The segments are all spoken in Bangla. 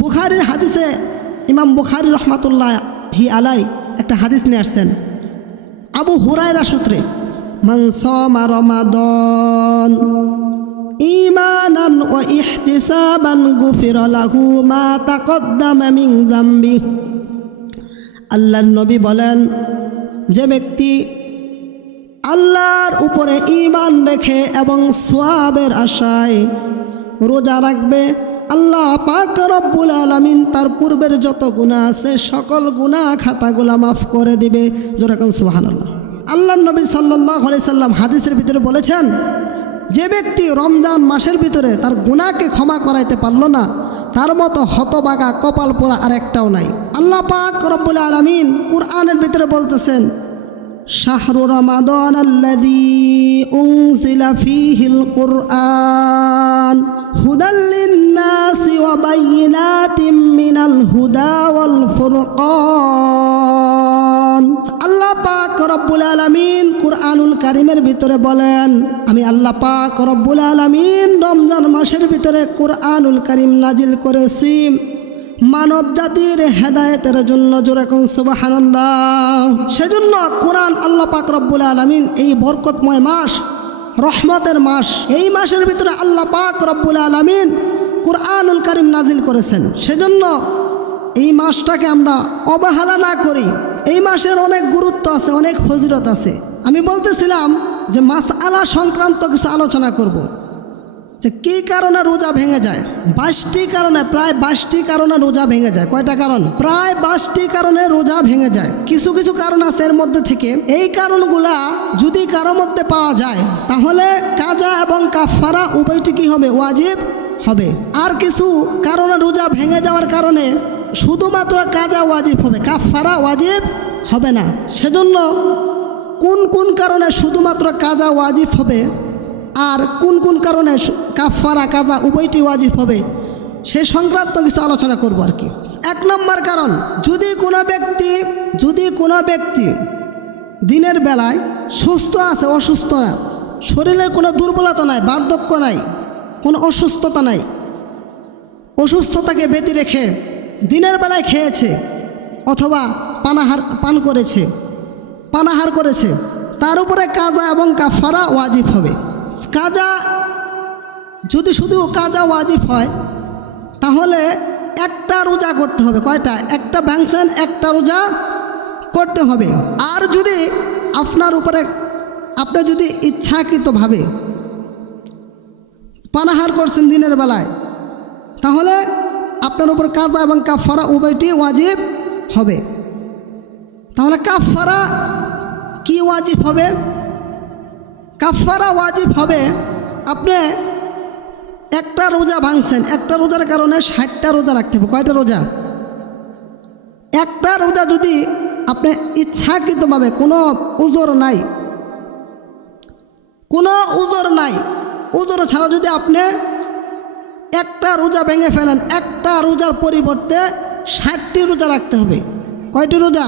বুখারীর হাদিসে ইমাম বুখারী রহমাতুল্লাহি আলাই একটা হাদিস নিয়ে আসছেন আবু হুরায়রা সূত্রে, মান সামা রমাদান ঈমানান ওয়া ইহতিসাবান গুফিরা লাহু মা তাকদ্দামা মিন যামবি। আল্লাহর নবী বলেন, যে ব্যক্তি আল্লাহর উপরে ঈমান রেখে এবং সওয়াবের আশায় রোজা রাখবে, আল্লাহ পাক রব্বুল আলামিন তার পূর্বের যত গুনাহ আছে সকল গুনাহ খাতাগুলা মাফ করে দিবে। যেরকম সুবহানাল্লাহ। আল্লাহর নবী সাল্লাল্লাহু আলাইহি সাল্লাম হাদিসের ভিতরে বলেছেন, যে ব্যক্তি রমজান মাসের ভিতরে তার গুনাহকে ক্ষমা করাইতে পারলো না, তার মতো হতভাগা কপাল পোড়া আর একটাও নাই। আল্লাহ পাক রব্বুল আলামিন কুরআনের ভিতরে বলতেছেন, শাহরু রমাদান আল্লাযী উনজিলা ফীহিল কুরআন হুদাল লিন-নাসি ওয়া বায়িনাতিম মিনাল হুদা ওয়াল ফুরকান। আল্লাহ পাক রব্বুল আলামিন কুরআনুল কারীমের ভিতরে বলেন, আমি আল্লাহ পাক রব্বুল আলামিন রমজান মাসের ভিতরে কুরআনুল কারীম নাজিল করেছি মানব জাতির হেদায়েতের জন্য। যেরকম সুবহানাল্লাহ। সেজন্য কোরআন আল্লাহ পাক রব্বুল আলামিন এই বরকতময় মাস, রহমতের মাস, এই মাসের ভিতরে আল্লাহ পাক রব্বুল আলামিন কুরআনুল কারীম নাজিল করেছেন। সেজন্য এই মাসটাকে আমরা অবহেলা না করি। এই মাসের অনেক গুরুত্ব আছে, অনেক ফজিলত আছে। আমি বলতেছিলাম যে মাসআলা সংক্রান্ত কিছু আলোচনা করব, যে কী কারণে রোজা ভেঙে যায়। 22টি কারণে, প্রায় 22টি কারণে রোজা ভেঙে যায়। কয়টা কারণ? প্রায় 22টি কারণে রোজা ভেঙে যায়। কিছু কিছু কারণ আছে এর মধ্যে থেকে, এই কারণগুলা যদি কারোর মধ্যে পাওয়া যায় তাহলে কাজা এবং কাফারা উভয়টি কি হবে? ওয়াজিব হবে। আর কিছু কারণে রোজা ভেঙে যাওয়ার কারণে শুধুমাত্র কাজা ওয়াজিব হবে, কাফারা ওয়াজিব হবে না। সেজন্য কোন কোন কারণে শুধুমাত্র কাজা ওয়াজিব হবে আর কোন কোন কারণে কাফারা কাজা উভয়টি ওয়াজিব হবে, সে সংক্রান্ত কিছু আলোচনা করব আর কি। 1 নম্বর কারণ, যদি কোনো ব্যক্তি দিনের বেলায় সুস্থ আছে, অসুস্থ না, শরীরের কোনো দুর্বলতা নাই, বার্ধক্য নাই, কোনো অসুস্থতা নাই, অসুস্থতাকে ব্যতি রেখে দিনের বেলায় খেয়েছে অথবা পানাহার করেছে, তার উপরে কাজা এবং কাফারা ওয়াজিব হবে। কাজা যদি শুধু কাজা ওয়াজিব হয় তাহলে একটা রোজা করতে হবে। কয়টা? একটা ভাঙছেন, একটা রোজা করতে হবে। আর যদি আপনি যদি ইচ্ছাকৃতভাবে পানাহার করছেন দিনের বেলায়, তাহলে আপনার উপর কাজা এবং কাফারা উভয়টি ওয়াজিব হবে। তাহলে কাফারা কি ওয়াজিব হবে? কাফারা ওয়াজিব হবে, আপনি একটা রোজা ভাঙছেন, একটা রোজার কারণে 60টা রোজা রাখতে হবে। কয়টা রোজা? একটা রোজা যদি আপনি ইচ্ছাকৃতভাবে কোনো উজর নাই, উজর ছাড়া যদি আপনি একটা রোজা ভেঙে ফেলেন, একটা রোজার পরিবর্তে 60টি রোজা রাখতে হবে। কয়টি রোজা?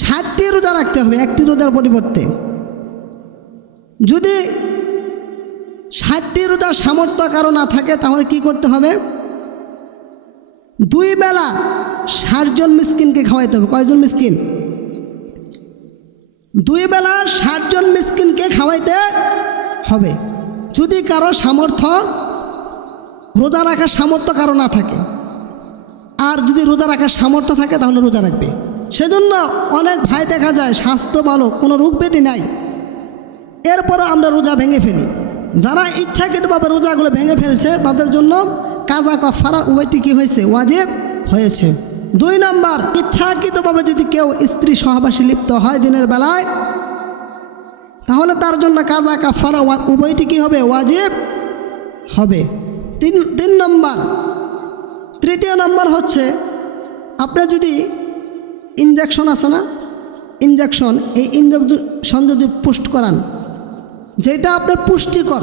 60টি রোজা রাখতে হবে একটি রোজার পরিবর্তে। যদি 60টি রোজার সামর্থ্য কারো না থাকে তাহলে কি করতে হবে? 2 বেলা 60 জন মিসকিনকে খাওয়াইতে হবে। কয়জন মিসকিন? 2 বেলা 60 জন মিসকিনকে খাওয়াইতে হবে। যদি কারো রোজা রাখার সামর্থ্য কারো না থাকে, আর যদি রোজা রাখার সামর্থ্য থাকে তাহলে রোজা রাখবে। সেজন্য অনেক ভাই দেখা যায় স্বাস্থ্য ভালো, কোনো রোগ ব্যাধি নাই, এরপরও আমরা রোজা ভেঙে ফেলি। যারা ইচ্ছাকৃতভাবে রোজাগুলো ভেঙে ফেলছে তাদের জন্য কাজা কাফারা উভয়টি কি হয়েছে? ওয়াজিব হয়েছে। 2 নম্বর, ইচ্ছাকৃতভাবে যদি কেউ স্ত্রী সহবাসী লিপ্ত হয় দিনের বেলায়, তাহলে তার জন্য কাজা কাফারা উভয়টি কি হবে? ওয়াজিব হবে। 3 নম্বর, তৃতীয় নম্বর হচ্ছে, আপনি যদি ইনজেকশন আছে না, ইনজেকশন, এই ইনজেকশন যদি পুষ্ট করান, যেটা আপনার পুষ্টিকর,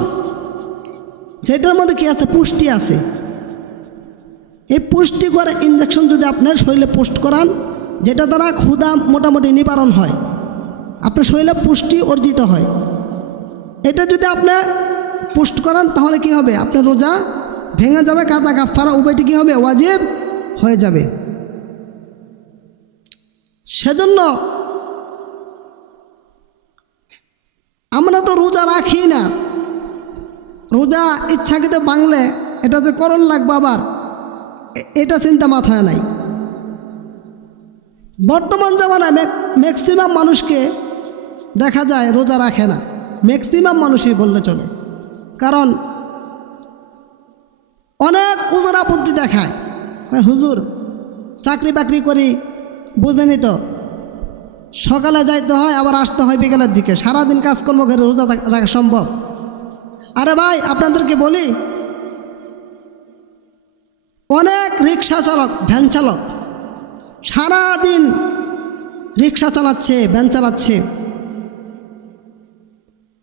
যেটার মধ্যে কি আছে? পুষ্টি আছে। এই পুষ্টিকর ইনজেকশন যদি আপনার শরীরে পুষ্ট করান, যেটা দ্বারা ক্ষুধা মোটামুটি নিবারণ হয়, আপনার শরীরে পুষ্টি অর্জিত হয়, এটা যদি আপনি পুষ্ট করান তাহলে কি হবে? আপনার রোজা ভেঙে যাবে, কাজা কাফারা উভয়টি কী হবে? ওয়াজিব হয়ে যাবে। সেজন্য আমরা তো রোজা রাখি না, রোজা ইচ্ছাকৃত বাংলে এটা যে করণ লাগবে আবার এটা চিন্তা মাথায় নাই। বর্তমান জামানায় ম্যাক্সিমাম মানুষকে দেখা যায় রোজা রাখে না, ম্যাক্সিমাম মানুষই বললে চলে। কারণ অনেক উজরা বুদ্ধি দেখায়, হুজুর চাকরি বাকরি করি, বুঝেনি তো, সকালে যাইতে হয় আবার আসতে হয় বিকেলের দিকে, সারাদিন কাজকর্ম করে রোজা রাখা সম্ভব? আরে ভাই আপনাদেরকে বলি, অনেক রিক্সা চালক, ভ্যান চালক সারাদিন রিক্সা চালাচ্ছে, ভ্যান চালাচ্ছে,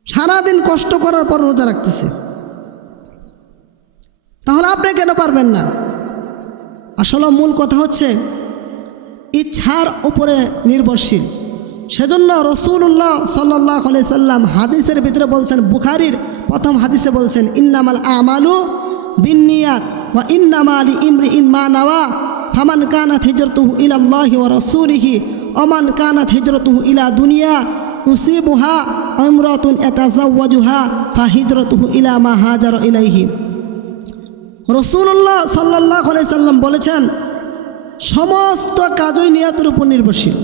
সারাদিন কষ্ট করার পর রোজা রাখতেছে। তাহলে আপনি কেন পারবেন না? আসলে মূল কথা হচ্ছে ইচ্ছার উপরে নির্ভরশীল। সেজন্য রাসূলুল্লাহ সাল্লাল্লাহু আলাইহি সাল্লাম হাদিসের ভিতরে বলছেন, বুখারীর প্রথম হাদিসে বলছেন, ইন্নামাল আমালু বিন্নিয়াত ওয়া ইন্নামা লিইমরিইন মা নাওয়া ফামান কানাত হিজরতুহু ইলাল্লাহি ওয়া রাসূলিহি ওয়া মান কানাত হিজরতুহু ইলা দুনিয়া ইউসিবুহা আও ইমরাতুন ইয়াতাযাওয়াজুহা ফাহিজরতুহু ইলা মা হাজারা ইলাইহি। রাসূলুল্লাহ সাল্লাল্লাহু আলাইহি সাল্লাম বলেছেন, সমস্ত কাজই নিয়তের উপর নির্ভরশীল।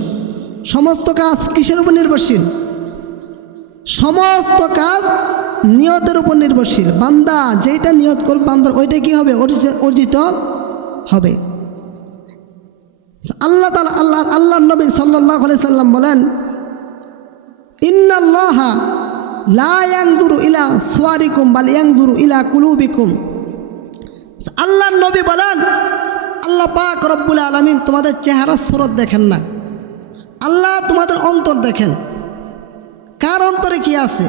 সমস্ত কাজ কিসের উপর নির্ভরশীল? সমস্ত কাজ নিয়তের উপর নির্ভরশীল। বান্দা যেইটা নিয়ত করবে বান্দার ওইটা কি হবে? অর্জিত হবে। আল্লাহ নবী সাল্লাল্লাহু আলাইহি সাল্লাম বলেন, ইন্নাল্লাহা লা ইয়ানজুরু ইলা সুওয়ারিকুম বাল ইয়ানজুরু ইলা কুলুবিকুম। আল্লাহ নবী বলেন, আল্লাহ পাক রব্বুল আলামিন তোমাদের চেহারা সুরত দেখেন না, আল্লাহ তোমাদের অন্তর দেখেন। কার অন্তরে কি আছে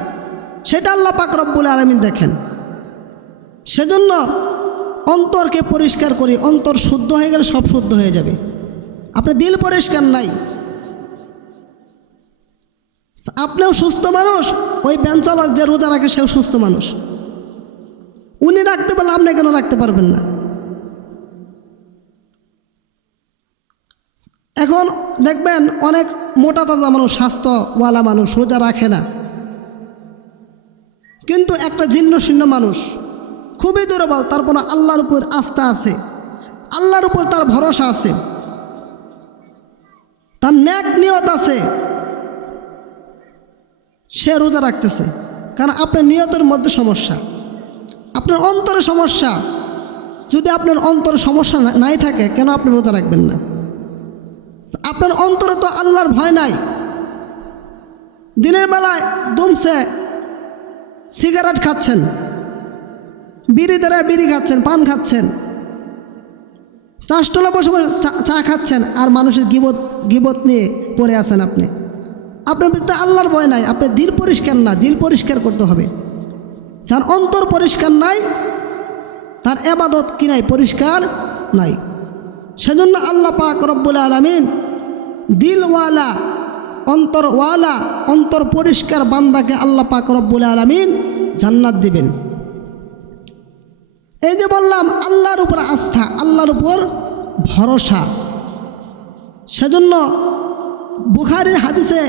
সেটা আল্লাহ পাক রব্বুল আলামিন দেখেন। সেজন্য অন্তরকে পরিষ্কার করি, অন্তর শুদ্ধ হয়ে গেলে সব শুদ্ধ হয়ে যাবে। আপনার দিল পরিষ্কার নাই, আপনিও সুস্থ মানুষ, ওই ভ্যান চালক যে রোজা রাখে সেও সুস্থ মানুষ। উনি রাখতে পারলে আপনি কেন রাখতে পারবেন না? এখন দেখবেন অনেক মোটা তাজা মানুষ, স্বাস্থ্যওয়ালা মানুষ রোজা রাখে না, কিন্তু একটা জীর্ণ শীর্ণ মানুষ, খুবই দুর্বল, তারপর আল্লাহর উপর আস্থা আছে, আল্লাহর উপর তার ভরসা আছে, তার নেক নিয়ত আছে, সে রোজা রাখতেছে। কারণ আপনার নিয়তের মধ্যে সমস্যা, আপনার অন্তরে সমস্যা। যদি আপনার অন্তরে সমস্যা নাই থাকে, কেন আপনি রোজা রাখবেন না? আপনার অন্তরে তো আল্লাহর ভয় নাই। দিনের বেলায় দুমছে সিগারেট খাচ্ছেন, বিড়ি দ্বারা বিড়ি খাচ্ছেন, পান খাচ্ছেন, চাষটলা বসে বসে চা খাচ্ছেন, আর মানুষের গিবত নিয়ে পড়ে আছেন। আপনার ভিতরে আল্লাহর ভয় নাই, আপনার দিল পরিষ্কার না। দিল পরিষ্কার করতে হবে। যার অন্তর পরিষ্কার নাই, তার ইবাদত কি নাই? পরিষ্কার নাই। সেজন্য আল্লাহ পাক রব্বুল আলামিন দিলওয়ালা, অন্তরওয়ালা, অন্তর পরিষ্কার বান্দাকে আল্লাহ পাক রব্বুল আলামিন জান্নাত দিবেন। এই যে বললাম আল্লাহর উপর আস্থা, আল্লাহর উপর ভরসা। সেজন্য বুখারীর হাদিসে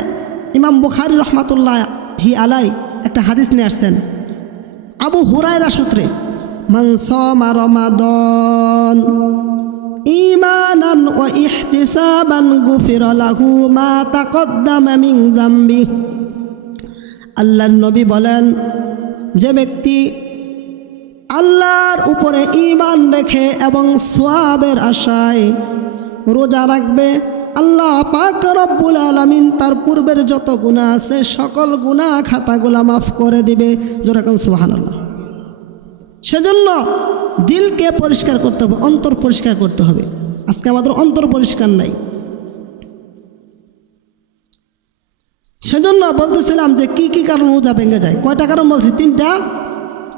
ইমাম বুখারী রহমাতুল্লাহি আলাই একটা হাদিস নিয়ে আসছেন আবু হুরায়রা সূত্রে, মান সামা রমাদান ঈমানান ওয়া ইহতিসাবান গুফিরা লাহু মা তাকদ্দামা মিন যামবি। আল্লাহর নবী বলেন, যে ব্যক্তি আল্লাহর উপরে ঈমান রেখে এবং সওয়াবের আশায় রোজা রাখবে, আল্লাহ পাক রব্বুল আলামিন তার পূর্বের যত গুনাহ আছে সকল গুনাহ খাতাগুলা মাফ করে দিবে। যেরকম সুবহানাল্লাহ। সেজন্য দিলকে পরিষ্কার করতে হবে, অন্তর পরিষ্কার করতে হবে। আজকে আমাদের অন্তর পরিষ্কার নাই। সেজন্য বলতেছিলাম যে কি কি কারণ রোজা ভেঙে যায়। কয়টা কারণ বলছি? 3টা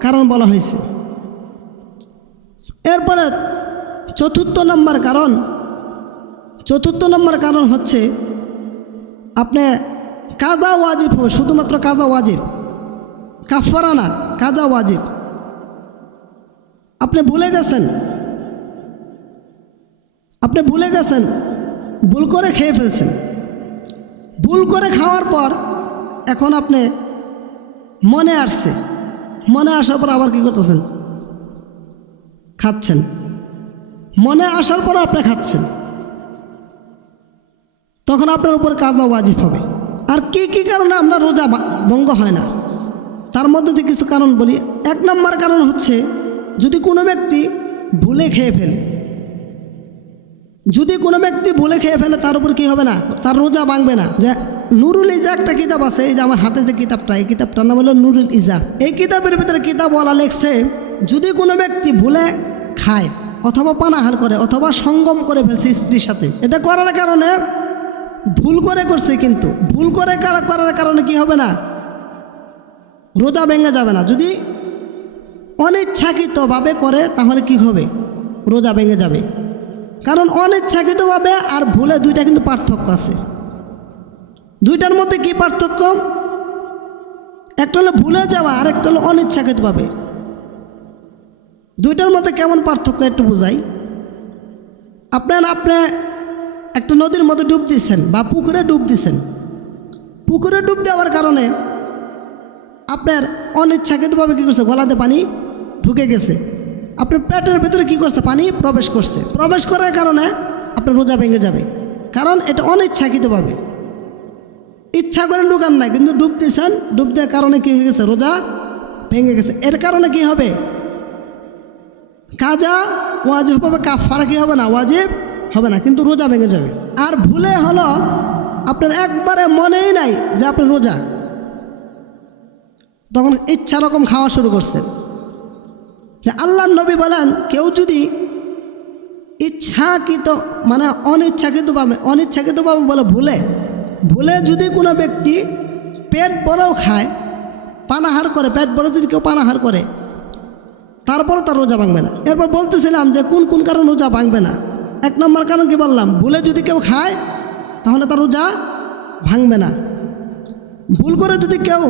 কারণ বলা হয়েছে। এরপরে চতুর্থ নম্বর কারণ হচ্ছে আপনি কাজা ওয়াজিব হবে, শুধুমাত্র কাজা ওয়াজিব, কাফারা না, কাজা ওয়াজিব। আপনি ভুলে গেছেন, ভুল করে খেয়ে ফেলছেন। ভুল করে খাওয়ার পর এখন আপনি মনে আসার পর আবার কি করতেছেন? খাচ্ছেন। মনে আসার পর আপনি খাচ্ছেন, তখন আপনার উপর কাজা ওয়াজিব হবে। আর কি কারণে আমরা রোজা ভঙ্গ হয় না, তার মধ্যে থেকে কিছু কারণ বলি। 1 নম্বর কারণ হচ্ছে, যদি কোনো ব্যক্তি ভুলে খেয়ে ফেলে, তার উপর কি হবে না? তার রোজা ভাঙবে না। যে নুরুল ইজা একটা কিতাব আছে, এই যে আমার হাতে যে কিতাবটা, এই কিতাবটার নাম হলো নুরুল ইজা। এই কিতাবের ভিতরে বলা লেখছে, যদি কোনো ব্যক্তি ভুলে খায় অথবা পানাহার করে অথবা সঙ্গম করে ফেলছে স্ত্রীর সাথে, এটা করার কারণে ভুল করে করছে, কিন্তু ভুল করে করার কারণে কি হবে না? রোজা ভেঙে যাবে না। যদি অনিচ্ছাকৃতভাবে করে তাহলে কি হবে? রোজা ভেঙে যাবে। কারণ অনিচ্ছাকৃতভাবে আর ভুলে দুইটা কিন্তু পার্থক্য আছে। দুইটার মধ্যে কি পার্থক্য? একটা হলো ভুলে যাওয়া, আর একটা হলো অনিচ্ছাকৃতভাবে। দুইটার মধ্যে কেমন পার্থক্য একটু বুঝাই। আপনি একটা নদীর মধ্যে ডুব দিচ্ছেন বা পুকুরে ডুব দিচ্ছেন। পুকুরে ডুব দেওয়ার কারণে আপনার অনিচ্ছাকৃতভাবে কী করছে? গলাতে পানি ঢুকে গেছে। আপনার পেটের ভিতরে কি করছে? পানি প্রবেশ করছে। প্রবেশ করার কারণে আপনার রোজা ভেঙে যাবে, কারণ এটা অনিচ্ছাকৃতভাবে। ইচ্ছা করে ঢুকান না, কিন্তু ডুব দিয়েছেন, ডুব দেওয়ার কারণে কী হয়ে গেছে? রোজা ভেঙে গেছে। এর কারণে কি হবে? কাজা ওয়াজিব হবে, কাফারা কি হবে না? ওয়াজিব হবে না, কিন্তু রোজা ভেঙে যাবে। আর ভুলে হলো আপনার একবারে মনেই নাই যে আপনি রোজা, তখন ইচ্ছা রকম খাওয়া শুরু করছেন। যে আল্লাহর নবী বলেন, কেউ যদি ইচ্ছাকৃত মানে অনিচ্ছাকৃতভাবে বলে ভুলে যদি কোনো ব্যক্তি পেট ভরেও খায়, পানাহার করে, পেট ভরে যদি কেউ পানাহার করে, তারপরও তার রোজা ভাঙবে না। এরপর বলতেছিলাম যে কোন কারণ রোজা ভাঙবে না। 1 নম্বর কারণ কি বললাম? ভুলে যদি কেউ খায় তাহলে তার রোজা ভাঙবে না। ভুল করে যদি কেউ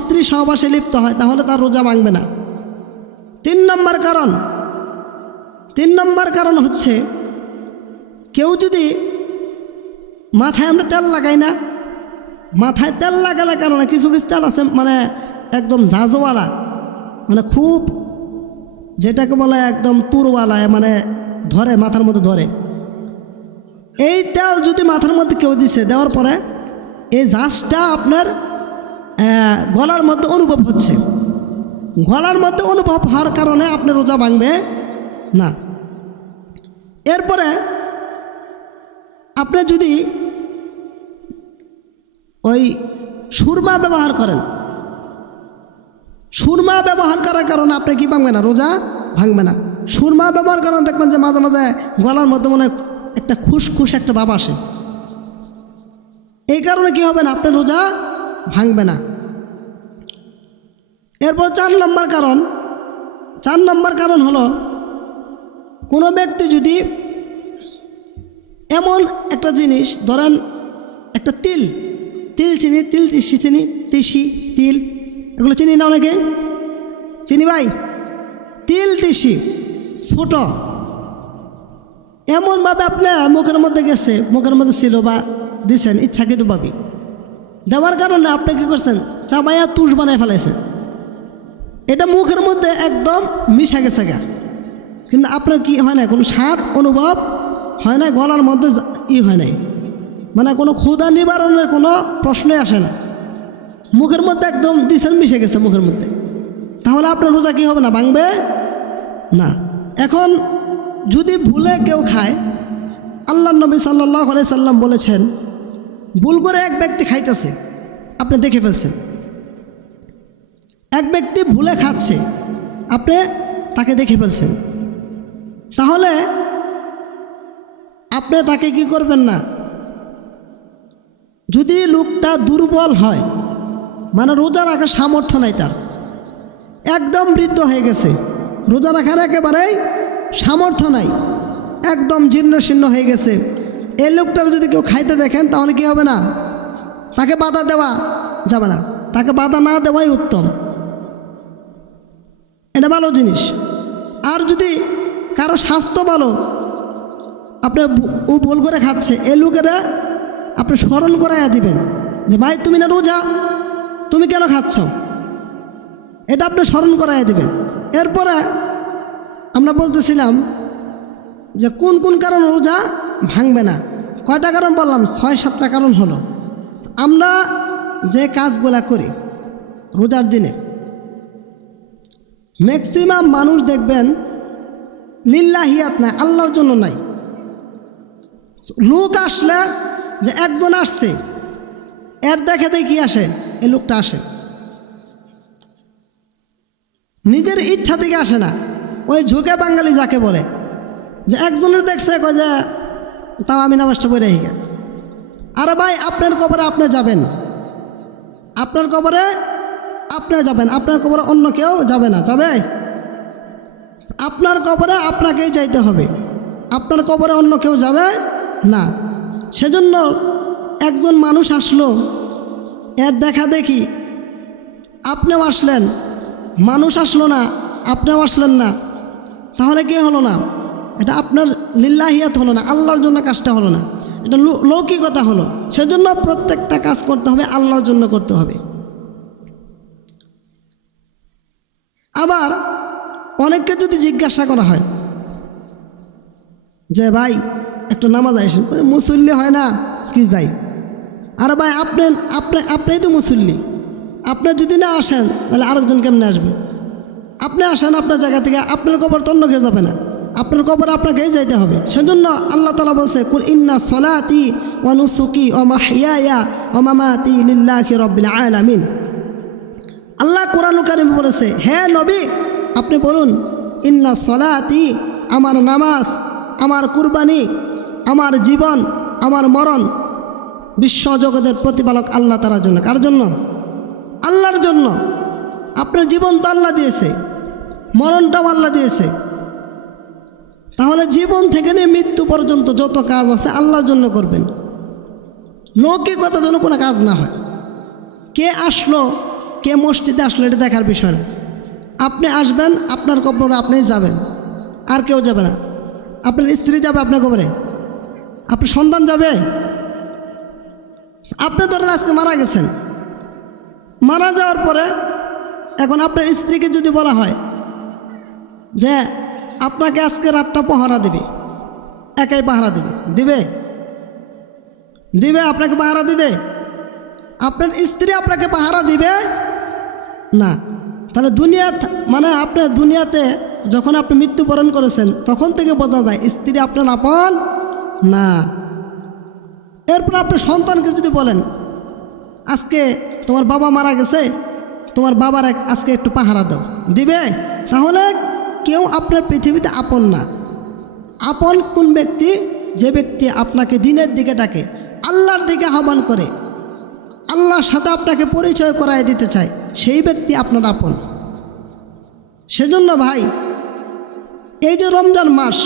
স্ত্রী সহবাসে লিপ্ত হয় তাহলে তার রোজা ভাঙবে না। 3 নম্বর কারণ হচ্ছে, কেউ যদি মাথায় আমরা তেল লাগাই না, মাথায় তেল লাগালে কারণে কিছু তেল আছে মানে একদম ঝাঁঝওয়ালা, মানে খুব যেটাকে বলে একদম তুরওয়ালা, মানে ধরে, মাথার মধ্যে ধরে। এই তেল যদি মাথার মধ্যে কেউ দিছে, দেওয়ার পরে এই ঝাঁজটা আপনার গলার মধ্যে অনুভব হচ্ছে। গলার মধ্যে অনুভব হওয়ার কারণে আপনার রোজা ভাঙবে না। এরপরে আপনি যদি ওই সুরমা ব্যবহার করেন, সুরমা ব্যবহার করার কারণে আপনি কি ভাঙবে না? রোজা ভাঙবে না। সুরমা ব্যবহার কারণে দেখবেন যে মাঝে মাঝে গলার মধ্যে মনে একটা খুশখুশ একটা ভাব আসে। এই কারণে কি হবে না? আপনার রোজা ভাঙবে না। এরপর 4 নম্বর কারণ হলো, কোনো ব্যক্তি যদি এমন একটা জিনিস, ধরেন একটা তিল চিনি, তিল, এগুলো চিনি না অনেকে? চিনি ভাই? তিল, তিসি ছোট এমনভাবে আপনার মুখের মধ্যে গেছে, মুখের মধ্যে ছিল বা দিছেন ইচ্ছাকৃতভাবে, দেওয়ার কারণে আপনি কী করছেন? চাবাইয়া তুষ বানায় ফেলাইছেন। এটা মুখের মধ্যে একদম মিশা গেছে গা, কিন্তু আপনার কি হয় না? কোনো স্বাদ অনুভব হয় না, গলার মধ্যে হয় নাই, মানে কোনো ক্ষুধা নিবারণের কোনো প্রশ্নই আসে না। মুখের মধ্যে একদম দিছেন, মিশে গেছে মুখের মধ্যে, তাহলে আপনার রোজা কী হবে না? ভাঙবে না। এখন যদি ভুলে কেউ খায়, আল্লাহর নবী সাল্লাল্লাহু আলাইহি সাল্লাম বলেছেন, ভুল করে এক ব্যক্তি খাইতেছে, আপনি দেখে ফেলছেন, এক ব্যক্তি ভুলে খাচ্ছে, আপনি তাকে দেখে ফেলছেন, তাহলে আপনি তাকে কি করবেন না? যদি লোকটা দুর্বল হয়, মানে রোজা রাখার সামর্থ্য নাই, তার একদম বৃদ্ধ হয়ে গেছে, রোজা রাখার একেবারেই সামর্থ্য নাই, একদম জীর্ণশীর্ণ হয়ে গেছে, এই লোকটার যদি কেউ খাইতে দেখেন তাহলে কি হবে না? তাকে বাধা দেওয়া যাবে না, তাকে বাধা না দেওয়াই উত্তম। এটা ভালো জিনিস। আর যদি কারো স্বাস্থ্য ভালো, আপনি ও ভুল করে খাচ্ছে, এই লোকেরা আপনি স্মরণ করাইয়া দিবেন যে ভাই তুমি না রোজা, তুমি কেন খাচ্ছ, এটা আপনি স্মরণ করাইয়া দিবেন। এরপরে আমরা বলতেছিলাম যে কোন কোন কারণ রোজা ভাঙবে না। কয়টা কারণ বললাম? 6-7টা কারণ হলো। আমরা যে কাজগুলা করি রোজার দিনে, ম্যাক্সিমাম মানুষ দেখবেন লিল্লাহিয়াত নাই, আল্লাহর জন্য নাই। লোক আসলে যে একজন আসছে, এর দেখে দেখি আসে, এই লোকটা আসে, নিজের ইচ্ছা থেকে আসে না। ওই ঝুঁকে বাঙালি যাকে বলে, যে একজনের দেখছে কয় যে তাও আমি নামাজটা পড়ে রেখে। আরে ভাই, আপনার কবরে আপনি যাবেন, আপনার কবরে আপনি যাবেন, আপনার কবরে অন্য কেউ যাবে না। যাবে? আপনার কবরে আপনাকেই যাইতে হবে, আপনার কবরে অন্য কেউ যাবে না। সেজন্য একজন মানুষ আসলো, এর দেখা দেখি আপনিও আসলেন, মানুষ আসলো না, আপনিও আসলেন না, তাহলে কি হলো না? এটা আপনার লিল্লাহিয়াত হলো না, আল্লাহর জন্য কাজটা হলো না, এটা লৌকিকতা হলো। সেজন্য প্রত্যেকটা কাজ করতে হবে আল্লাহর জন্য করতে হবে। আবার অনেককে যদি জিজ্ঞাসা করা হয় যে ভাই একটু নামাজ আসেন, মুসল্লি হয় না কি যাই? আর ভাই আপনি তো মুসল্লি, আপনি যদি না আসেন তাহলে আরেকজন কেমনে আসবে? আপনি আসেন আপনার জায়গা থেকে, আপনার কবর তো অন্য কেউ যাবে না, আপনার কবর আপনাকেই যাইতে হবে। সেজন্য আল্লাহ তাআলা বলছে, কুল ইন্না সলাতি ওয়া নুসুকি ওয়া মাহইয়ায়া ওয়া মামাতি লিল্লাহি রাব্বিল আলামিন। আল্লাহ কোরআন কারীমে বলেছে, হে নবী আপনি বলুন, ইন্না সলাতি, আমার নামাজ, আমার কুরবানি, আমার জীবন, আমার মরণ বিশ্বজগতের প্রতিপালক আল্লাহ তাআলার জন্য। কার জন্য? আল্লাহর জন্য। আপনার জীবন তো আল্লাহ দিয়েছে, মরণটাও আল্লাহ দিয়েছে। তাহলে জীবন থেকে নিয়ে মৃত্যু পর্যন্ত যত কাজ আছে আল্লাহর জন্য করবেন, লৌকিকতার জন্য কোনো কাজ না হয়। কে আসলো, কে মসজিদে আসলো, এটা দেখার বিষয় না। আপনি আসবেন, আপনার কবরে আপনিই যাবেন, আর কেউ যাবে না। আপনার স্ত্রী যাবে আপনার কবরে, আপনার সন্তান যাবে। আপনি ধরেন আজকে মারা গেছেন, মারা যাওয়ার পরে এখন আপনার স্ত্রীকে যদি বলা হয় যে আপনাকে আজকে রাতটা পাহারা দেবে, একাই পাহারা দেবে, দিবে? দিবে? আপনাকে পাহারা দিবে? আপনার স্ত্রী আপনাকে পাহারা দিবে না। তাহলে দুনিয়া, মানে আপনার দুনিয়াতে যখন আপনি মৃত্যুবরণ করেছেন তখন থেকে বোঝা যায় স্ত্রী আপনার আপন না। এরপর আপনার সন্তানকে যদি বলেন আজকে তোমার বাবা মারা গেছে, তোমার বাবার আজকে একটু পাহারা দাও, দিবে? তাহলে কেউ আপনার পৃথিবীতে আপন না। আপন কোন ব্যক্তি? যে ব্যক্তি আপনাকে দিনের দিকে ডাকে, আল্লাহর দিকে আহ্বান করে, আল্লাহর সাথে আপনাকে পরিচয় করায় দিতে চায়, সেই ব্যক্তি আপনার আপন। সেজন্য ভাই, এই যে রমজান মাস,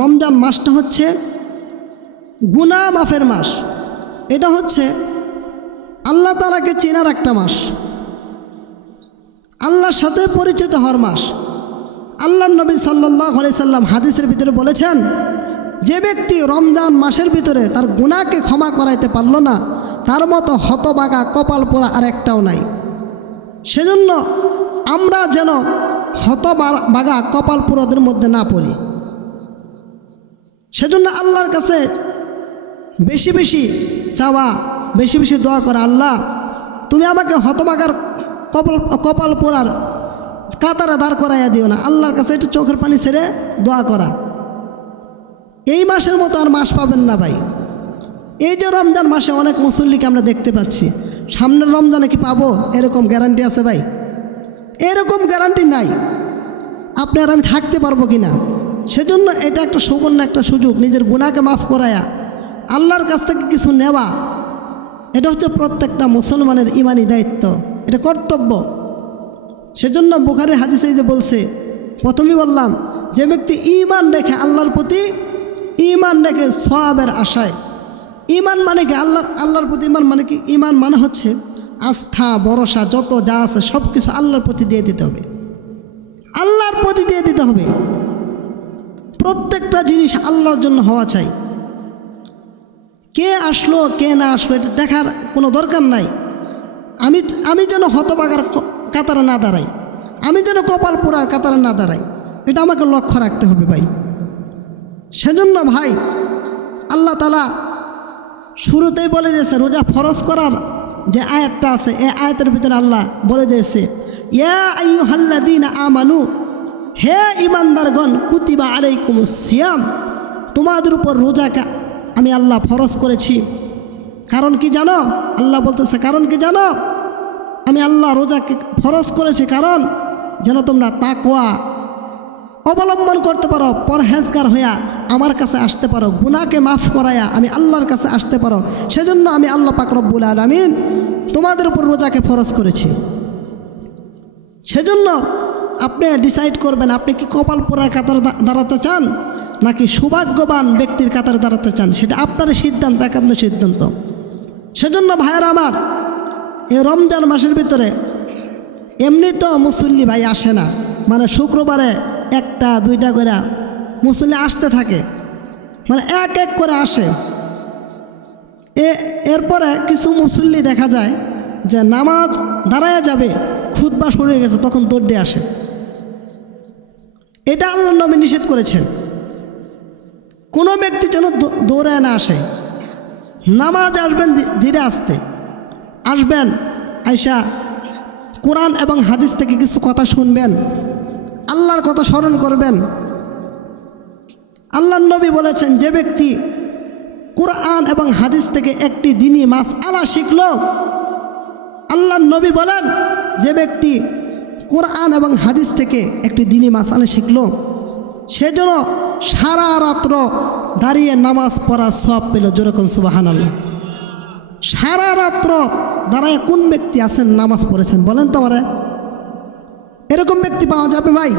রমজান মাসটা হচ্ছে গুনাহ মাফের মাস। এটা হচ্ছে আল্লাহ তাআলাকে চেনার একটা মাস, আল্লাহর সাথে পরিচিত হওয়ার মাস। আল্লাহ নবী সাল্লাল্লাহু আলাইহি সাল্লাম হাদিসের ভিতরে বলেছেন, যে ব্যক্তি রমজান মাসের ভিতরে তার গুনাহকে ক্ষমা করাইতে পারল না, তার মতো হতভাগা কপাল পোড়া আর একটাও নাই। সেজন্য আমরা যেন হতভাগা কপাল পোড়াদের মধ্যে না পড়ি। সেজন্য আল্লাহর কাছে বেশি বেশি চাওয়া, বেশি বেশি দোয়া করা, আল্লাহ তুমি আমাকে হতভাগার কপাল পোড়ার কাতারে দাঁড় করাইয়া দিও না। আল্লাহর কাছে একটু চোখের পানি ছেড়ে দোয়া করা। এই মাসের মতো আর মাস পাবেন না ভাই। এই যে রমজান মাসে অনেক মুসল্লিকে আমরা দেখতে পাচ্ছি, সামনের রমজানে কি পাবো এরকম গ্যারান্টি আছে ভাই? এরকম গ্যারান্টি নাই আপনি আর আমি থাকতে পারবো কি না। সেজন্য এটা একটা সুবর্ণ একটা সুযোগ, নিজের গুনাহকে মাফ করায়া আল্লাহর কাছ থেকে কিছু নেওয়া। এটা হচ্ছে প্রত্যেকটা মুসলমানের ইমানি দায়িত্ব, এটা কর্তব্য। সেজন্য বুখারীর হাদিসে যে বলছে, প্রথমেই বললাম, যে ব্যক্তি ঈমান রেখে আল্লাহর প্রতি ঈমান রেখে সওয়াবের আশায়, ঈমান মানে কি? আল্লাহর প্রতি ঈমান মানে কি? ঈমান মানে হচ্ছে আস্থা, ভরসা, যত যা আছে সব কিছু আল্লাহর প্রতি দিয়ে দিতে হবে। আল্লাহর আল্লাহর প্রতি দিয়ে দিতে হবে। প্রত্যেকটা জিনিস আল্লাহর জন্য হওয়া চাই। কে আসলো কে না আসলো এটা দেখার কোনো দরকার নাই। আমি যেন হতভাগার কাতারে না দাঁড়াই, আমি যেন কপাল পোড়ার কাতারে না দাঁড়াই, এটা আমাকে লক্ষ্য রাখতে হবে ভাই। সেজন্য ভাই আল্লাহ তাআলা শুরুতেই বলে দিয়েছে, রোজা ফরজ করার যে আয়াতটা আছে এই আয়াতের ভিতরে আল্লাহ বলে দিয়েছে, ইয়া আইয়ুহাল্লাযীনা আমানু, হে ঈমানদারগণ, কুতিবা আলাইকুমুস সিয়াম, তোমাদের উপর রোজাকে আমি আল্লাহ ফরজ করেছি। কারণ কি জানো? আল্লাহ বলতেছে কারণ কি জানো? আমি আল্লাহ রোজাকে ফরজ করেছি কারণ যেন তোমরা তাকওয়া অবলম্বন করতে পারো, পরহেজগার হইয়া আমার কাছে আসতে পারো, গুনাহকে মাফ করাইয়া আমি আল্লাহর কাছে আসতে পারো। সেজন্য আমি আল্লাহ পাক রব্বুল আলামিন তোমাদের উপর রোজাকে ফরজ করেছি। সেজন্য আপনি ডিসাইড করবেন আপনি কি কপাল পোড়ার কাতারে দাঁড়াতে চান নাকি সৌভাগ্যবান ব্যক্তির কাতারে দাঁড়াতে চান, সেটা আপনার সিদ্ধান্ত, একান্ত সিদ্ধান্ত। সেজন্য ভাইয়েরা আমার, এই রমজান মাসের ভিতরে এমনি তো মুসল্লি ভাই আসে না, মানে শুক্রবারে একটা দুইটা করে মুসল্লি আসতে থাকে, মানে এক এক করে আসে। এরপরে কিছু মুসল্লি দেখা যায় যে নামাজ দাঁড়ায় যাবে, খুতবা শুরু হয়ে গেছে, তখন দৌড় দিয়ে আসে। এটা আল্লাহর নবী নিষেধ করেছেন। কোনো ব্যক্তি যেন দৌড়ায় না আসে। নামাজ আসবেন ধীরে আস্তে আসবেন, আয়সা কোরআন এবং হাদিস থেকে কিছু কথা শুনবেন, আল্লাহর কথা স্মরণ করবেন। আল্লাহর নবী বলেছেন, যে ব্যক্তি কোরআন এবং হাদিস থেকে একটি দ্বীনি মাসআলা শিখল, আল্লাহর নবী বলেন যে ব্যক্তি কোরআন এবং হাদিস থেকে একটি দ্বীনি মাসআলা শিখল, সে যেন সারা রাত্র দাঁড়িয়ে নামাজ পড়ার সওয়াব পেল। যেরকম সুবহানাল্লাহ। সারা রাত্র দাঁড়ায় কোন ব্যক্তি আছেন নামাজ পড়েছেন বলেন তো আমারে? এরকম ব্যক্তি পাওয়া যাবে ভাই?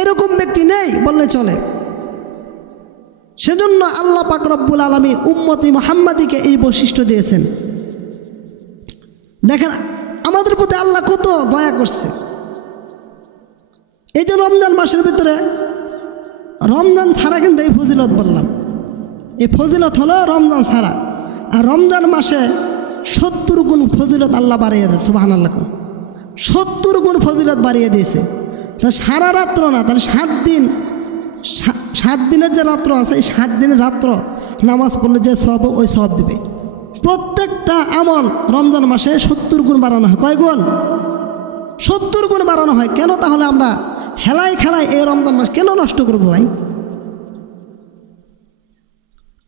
এরকম ব্যক্তি নেই বললে চলে। সেজন্য আল্লাহ পাক রব্বুল আলামিন উম্মতি মুহাম্মাদিকে এই বৈশিষ্ট্য দিয়েছেন। দেখেন আমাদের প্রতি আল্লাহ কত দয়া করছে। এই যে রমজান মাসের ভিতরে, রমজান ছাড়া কিন্তু এই ফজিলত বললাম, এই ফজিলত হলো রমজান ছাড়া। আর রমজান মাসে 70 গুণ ফজিলত আল্লাহ বাড়িয়ে দেয়। সুবহানাল্লাহ। 70 গুণ ফজিলত বাড়িয়ে দিয়েছে। তাহলে সারা রাত্র না, তাহলে 7 দিন, 7 দিনের যে রাত্র আছে, এই 7 দিনের রাত্র নামাজ পড়লে যে সওয়াব, ওই সওয়াব দেবে। প্রত্যেকটা আমল রমজান মাসে 70 গুণ বাড়ানো হয়। কয় গুণ? 70 গুণ বাড়ানো হয়। কেন তাহলে আমরা হেলাই খেলায় এই রমজান মাস কেন নষ্ট করবো ভাই?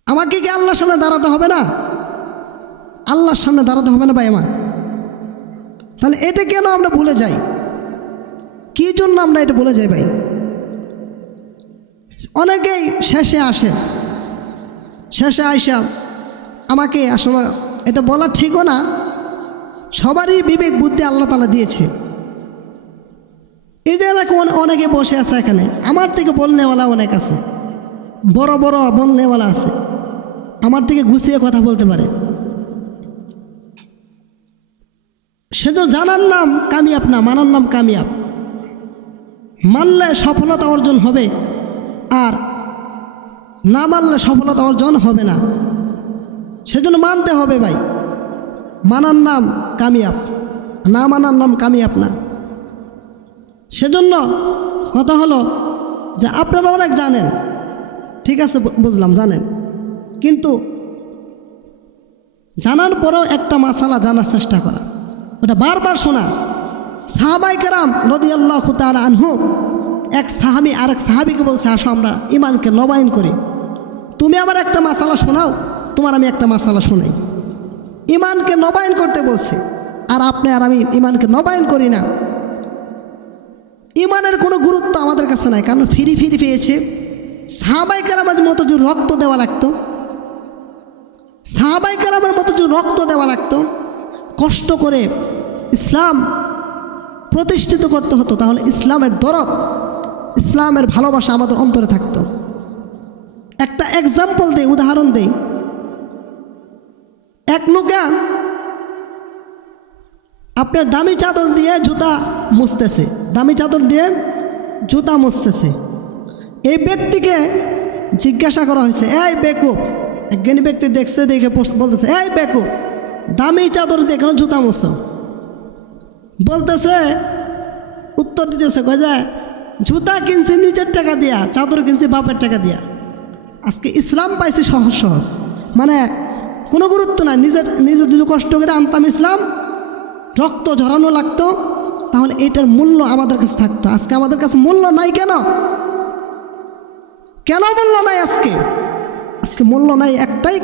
আমাকে কি আল্লাহর সামনে দাঁড়াতে হবে না? আল্লাহর সামনে দাঁড়াতে হবে না ভাই আমার? তাহলে এটা কেন আমরা ভুলে যাই? কি জন্য আমরা এটা ভুলে যাই ভাই? অনেকেই শেষে আসে, শেষে আইসা আমাকে, আসলে এটা বলা ঠিকও না, সবারই বিবেক বুদ্ধি আল্লাহ তাআলা দিয়েছে। এই যে অনেকে বসে আছে এখানে, আমার থেকে বলনেওয়ালা অনেক আছে, বড় বড় বলনেওয়ালা আছে, আমার থেকে গুছিয়ে কথা বলতে পারে। সেজন্য জানার নাম কামিয়াব না, মানার নাম কামিয়াব। মানলে সফলতা অর্জন হবে, আর না মানলে সফলতা অর্জন হবে না। সেজন্য মানতে হবে ভাই। মানার নাম কামিয়াব, না মানার নাম কামিয়াব না। সেজন্য কথা হলো যে আপনারা অনেক জানেন, ঠিক আছে বুঝলাম জানেন, কিন্তু জানার পরেও একটা মাসালা জানার চেষ্টা করা, ওটা বারবার শোনা। সাহাবায়ে কেরাম রাদিয়াল্লাহু তাআলা আনহু, এক সাহাবী আরেক সাহাবীকে বলছে, আসো আমরা ইমানকে নবায়ন করি, তুমি আমার একটা মাসালা শোনাও, তোমার আমি একটা মাসালা শোনাই। ইমানকে নবায়ন করতে বলছে, আর আপনি আর আমি ইমানকে নবায়ন করি না। ইমানের কোনো গুরুত্ব আমাদের কাছে নাই, কারণ ফিরি ফিরি পেয়েছে। সাহাবায়ে কেরামের মতো যদি রক্ত দেওয়া লাগতো, সাহাবায়ে কেরামের মতো যদি রক্ত দেওয়া লাগতো, কষ্ট করে ইসলাম প্রতিষ্ঠিত করতে হতো, তাহলে ইসলামের দরদ, ইসলামের ভালোবাসা আমাদের অন্তরে থাকতো। একটা এক্সাম্পল দেই, উদাহরণ দেই। এক লোকা আপনার দামি চাদর দিয়ে জুতা মুছতেছে, দামি চাদর দিয়ে জুতা মুছতেছে। এই ব্যক্তিকে জিজ্ঞাসা করা হয়েছে, এই বেকুব, এক জ্ঞানী ব্যক্তি দেখছে, দেখে বলতেছে, এই বেকুব, দামি চাদর দিয়ে কেন জুতা মুছো? বলতেছে, উত্তর দিতেছে, কয় যায় জুতা কিনছি নিজের টাকা দিয়া, চাদর কিনছি বাপের টাকা দিয়া। আজকে ইসলাম পাইছি সহজ সহজ, মানে কোনো গুরুত্ব নাই। নিজের যদি কষ্ট করে আনতাম ইসলাম, রক্ত ঝরানো লাগতো, তাহলে এইটার মূল্য আমাদের কাছে থাকতো। আজকে আমাদের কাছে মূল্য নাই। কেন মূল্য নাই আজকে মূল্য নাই? একটাই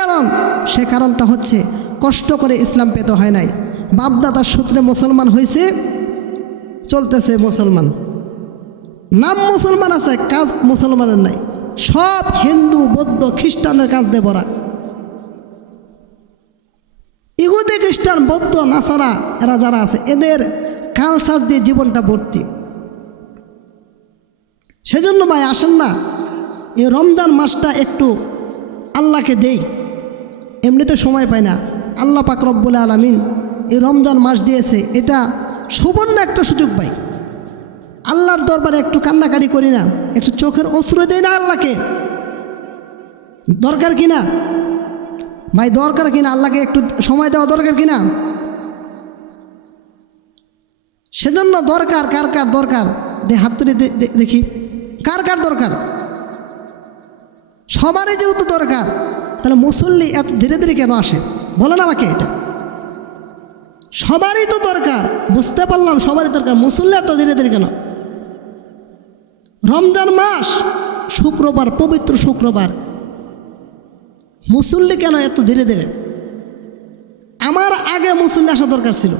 কারণ, সে কারণটা হচ্ছে কষ্ট করে ইসলাম পেতে হয় নাই। বাপদাদার সূত্রে মুসলমান হয়েছে, চলতেছে মুসলমান, নাম মুসলমান আছে, কাজ মুসলমানের নাই। সব হিন্দু, বৌদ্ধ, খ্রিস্টানের কাজ দিয়ে ভরা। ইহুদি, খ্রিস্টান, বৌদ্ধ, নাসারা এরা যারা আছে, এদের কালচার দিয়ে জীবনটা ভর্তি। সেজন্য ভাই আসেন না, এই রমজান মাসটা একটু আল্লাহকে দেই। এমনিতে সময় পাই না। আল্লাহ পাক রব্বুল আলামিন এই রমজান মাস দিয়েছে, এটা সুবর্ণ একটা সুযোগ ভাই। আল্লাহর দরবারে একটু কান্নাকাটি করি না, একটু চোখের অশ্রু দেই না আল্লাহকে? দরকার কিনা ভাই? দরকার কিনা? আল্লাহকে একটু সময় দেওয়া দরকার কিনা? সেজন্য দরকার, কার দরকার? হাত তুলে দেখি, কার দরকার? সবারই যেহেতু দরকার, তাহলে মুসল্লি এত ধীরে ধীরে কেন আসে বলেন আমাকে? এটা সবারই তো দরকার, বুঝতে পারলাম, সবারই দরকার। মুসল্লি এত ধীরে ধীরে কেন? রমজান মাস, শুক্রবার, পবিত্র শুক্রবার, মুসল্লি কেন এত ধীরে ধীরে? আমার আগে মুসল্লি আসা দরকার ছিল।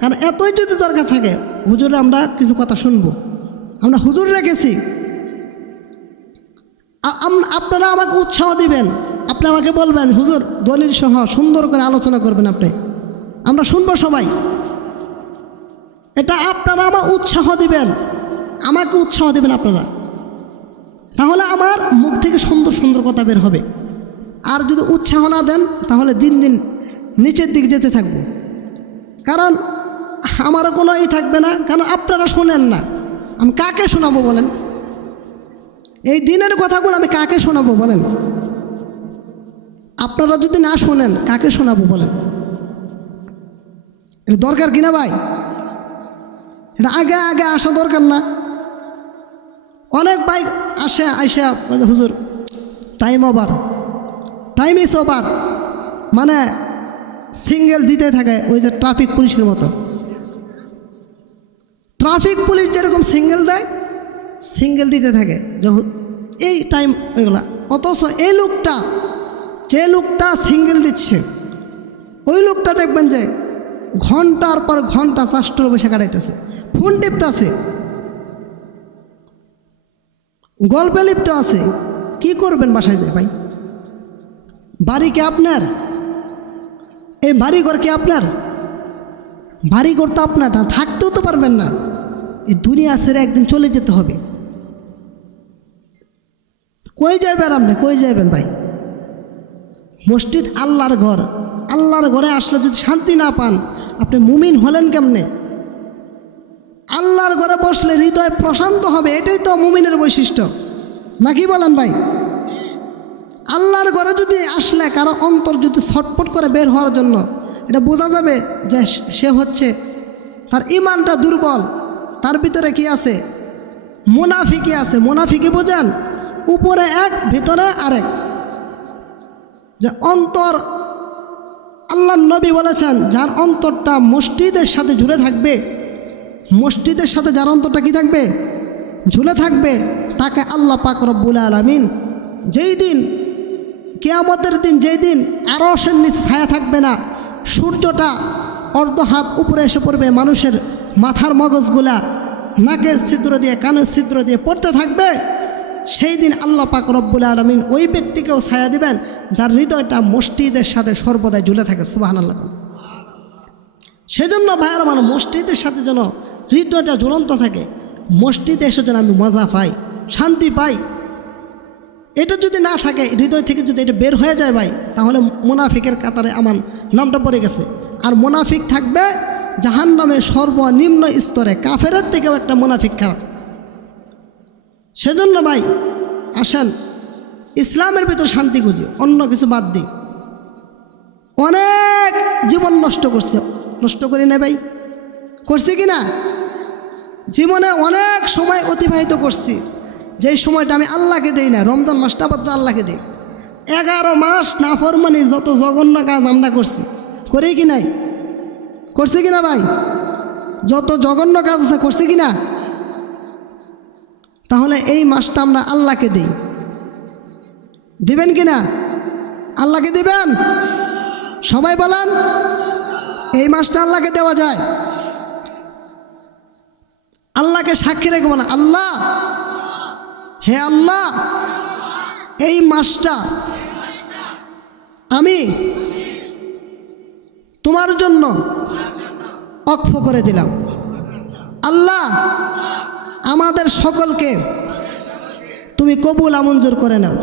কারণ এতই যদি দরকার থাকে, হুজুরে আমরা কিছু কথা শুনবো, আমরা হুজুর রেখেছি, আপনারা আমাকে উৎসাহ দিবেন, আপনি আমাকে বলবেন হুজুর দলিল সহ সুন্দর করে আলোচনা করবেন আপনি, আমরা শুনবো সবাই। এটা আপনারা আমার উৎসাহ দিবেন, আমাকে উৎসাহ দিবেন আপনারা, তাহলে আমার মুখ থেকে সুন্দর সুন্দর কথা বের হবে। আর যদি উৎসাহ না দেন, তাহলে দিন দিন নিচের দিকে যেতে থাকবো। কারণ আমারও কোনো থাকবে না, কারণ আপনারা শোনেন না। আমি কাকে শোনাবো বলেন? এই দিনের কথাগুলো আমি কাকে শোনাবো বলেন? আপনারা যদি না শোনেন, কাকে শোনাবো বলেন? এটা দরকার কিনা ভাই? এটা আগে আগে আসা দরকার না? অনেক ভাই আইসা হুজুর টাইম ইজ ওভার, মানে সিঙ্গেল দিতে থাকে, ওই যে ট্রাফিক পুলিশের মতো। ট্রাফিক পুলিশ যেরকম সিঙ্গেল দেয়, সিঙ্গেল দিতে থাকে যখন এই টাইম এগুলা। অথচ এই লোকটা, যে লোকটা সিঙ্গেল দিচ্ছে, ওই লোকটা দেখবেন যে ঘন্টার পর ঘন্টা চাষটুর বসে কাটাইতেছে, ফোন টিপতেছে, গল্পে লিপ্ত আছে। কি করবেন বাসায় যায় ভাই? বাড়ি কি আপনার? এই বাড়িঘর কি আপনার? বাড়িঘর তো আপনার না, থাকতেও তো পারবেন না। এই দুনিয়া ছেড়ে একদিন চলে যেতে হবে। কই যাবেন আপনি? কই যাবেন ভাই? মসজিদ আল্লাহর ঘর, আল্লাহর ঘরে আসলে যদি শান্তি না পান, আপনি মুমিন হলেন কেমনে? আল্লাহর ঘরে বসলে হৃদয় প্রশান্ত হবে, এটাই তো মুমিনের বৈশিষ্ট্য, নাকি বলেন ভাই? আল্লাহর ঘরে যদি আসলে কারো অন্তর যদি ছটফট করে বের হওয়ার জন্য, এটা বোঝা যাবে যে সে হচ্ছে, তার ইমানটা দুর্বল, তার ভিতরে কি আছে? মুনাফিকি আছে। মুনাফিকি বোঝেন? উপরে এক, ভিতরে আরেক। যে অন্তর, আল্লাহর নবী বলেছেন, যার অন্তরটা মসজিদের সাথে জুড়ে থাকবে, মসজিদের সাথে যার অন্তরটা কি থাকবে? ঝুলে থাকবে, তাকে আল্লাহ পাক রব্বুল আলামিন যেই দিন, কিয়ামতের দিন, যেই দিন আরশের নিচে ছায়া থাকবে না, সূর্যটা অর্ধ হাত উপরে এসে পড়বে, মানুষের মাথার মগজগুলা নাকের ছিদ্র দিয়ে, কানের ছিদ্র দিয়ে পড়তে থাকবে, সেই দিন আল্লাহ পাক রব্বুল আলামিন ওই ব্যক্তিকেও ছায়া দিবেন যার হৃদয়টা মসজিদের সাথে সর্বদাই ঝুলে থাকে। সুবহানাল্লাহ। সেজন্য ভাইয়ের আমার মসজিদের সাথে যেন হৃদয়টা জ্বলন্ত থাকে, মসজিদে এসে যেন আমি মজা পাই, শান্তি পাই। এটা যদি না থাকে, হৃদয় থেকে যদি এটা বের হয়ে যায় ভাই, তাহলে মুনাফিকের কাতারে আমার নামটা পড়ে গেছে। আর মুনাফিক থাকবে জাহান্নামের সর্বনিম্ন স্তরে, কাফেরের থেকেও একটা মুনাফিক খারাপ। সেজন্য ভাই আসেন ইসলামের ভিতর শান্তি খুঁজি, অন্য কিছু বাদ দিই। অনেক জীবন নষ্ট করছে, নষ্ট করি না ভাই? করছি কি না? জীবনে অনেক সময় অতিবাহিত করছি, যেই সময়টা আমি আল্লাহকে দেই না। রমজান মাসটা আবার তো আল্লাহকে দিই। 11 মাস নাফরমানি যত জঘন্য কাজ আমরা করছি, করি কি নাই? করছি কি না ভাই? যত জঘন্য কাজ আছে করছি কি না? তাহলে এই মাসটা আমরা আল্লাহকে দিই, দিবেন কি না? আল্লাহকে দিবেন? সবাই বলেন, এই মাসটা আল্লাহকে দেওয়া যায়। আল্লাহকে সাক্ষী রেখে বলেন, আল্লাহ, হে আল্লাহ, এই মাসটা আমি তোমার জন্য অক্ষ করে দিলাম। আল্লাহ, আমাদের সকলকে তুমি কবুল আমঞ্জুর করে নাও।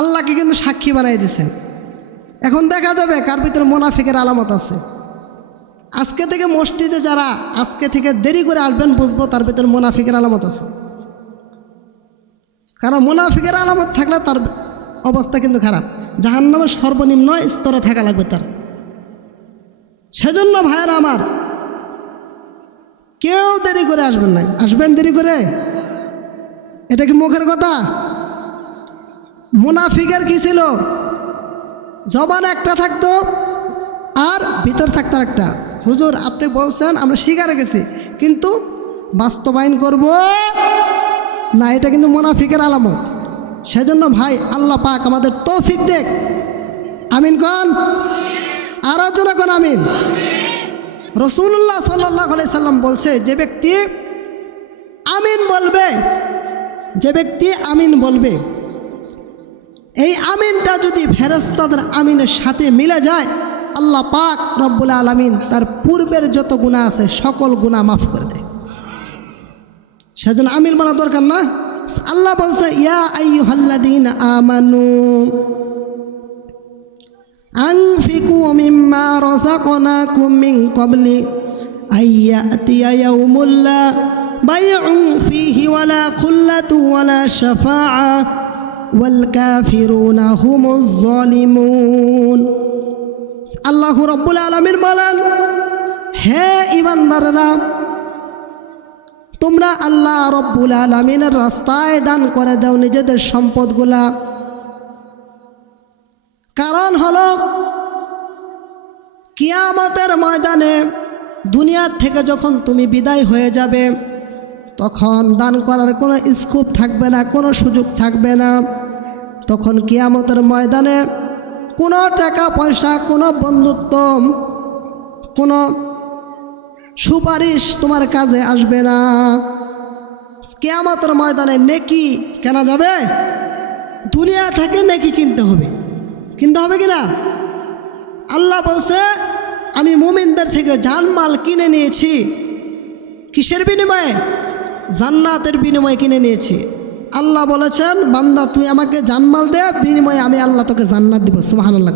আল্লাহকে কিন্তু সাক্ষী বানাই দিয়েছেন। এখন দেখা যাবে কার ভিতরে মুনাফিকের আলামত আছে। আজকে থেকে মসজিদে যারা আজকে থেকে দেরি করে আসবেন, বুঝবো তার ভিতরে মুনাফিকের আলামত আছে। কারণ মুনাফিকের আলামত থাকলে তার অবস্থা কিন্তু খারাপ, জাহান্নামের সর্বনিম্ন স্তরে থাকা লাগবে তার। সেজন্য ভাইয়েরা আমার, কেউ দেরি করে আসবেন না। আসবেন দেরি করে, এটা কি মুখের কথা? মুনাফিকের কি ছিল? জবান একটা থাকতো আর ভিতর থাকতো একটা। হুজুর আপনি বলছেন, আমরা স্বীকারে গেছি, কিন্তু বাস্তবায়ন করব না, এটা কিন্তু মুনাফিকের আলামত। সেজন্য ভাই আল্লাহ পাক আমাদের তৌফিক দেখ। আমিন কোন? আরো জোরে কোন আমিন। রাসূলুল্লাহ সাল্লাল্লাহু আলাইহি সাল্লাম বলছে, যে ব্যক্তি আমিন বলবে, যে ব্যক্তি আমিন বলবে, এই আমিনটা যদি ফেরেশতাদের আমিনের সাথে মিলে যায়, আল্লাহ পাক রব্বুল আলামিন তার পূর্বের যত গুনাহ আছে সকল গুনাহ মাফ করে দেয়। সেজন্য আমিন বলা দরকার না? আল্লাহ বলছে, ইয়া আইয়ুহাল্লাযীনা আমানু আনফিকু মিম্মা রাযাকনাকুম মিন ক্বাবলি আইয়াতিয়া ইয়াউমুল লা বাইউন ফীহি ওয়ালা খুল্লাতু ওয়ালা শাফাআ ওয়াল কাফিরুনা হুমুজ জালিমুন। আল্লাহু রাব্বুল আলামিন বলেন, হে ঈমানদাররা, তোমরা আল্লাহ রব্বুল আলামিনের রাস্তায় দান করে দাও নিজেদের সম্পদগুলা। কারণ হলো কিয়ামতের ময়দানে দুনিয়া থেকে যখন তুমি বিদায় হয়ে যাবে, তখন দান করার কোনো স্কোপ থাকবে না, কোনো সুযোগ থাকবে না। তখন কিয়ামতের ময়দানে কোনো টাকা পয়সা, কোনো বন্ধুত্ব, কোনো সুপারিশ তোমার কাজে আসবে না। কিয়ামতের ময়দানে নেকি কেনা যাবে? দুনিয়া থেকে নেকি কিনতে হবে। কিনতে হবে কি না? আল্লাহ বলছে, আমি মুমিনদের থেকে জানমাল কিনে নিয়েছি। কিসের বিনিময়ে? জান্নাতের বিনিময়ে কিনে নিয়েছি। আল্লাহ বলেছেন, বান্দা তুই আমাকে জানমাল দে, বিনিময়ে আমি আল্লাহ তোকে জান্নাত দিব। সুবহানাল্লাহ।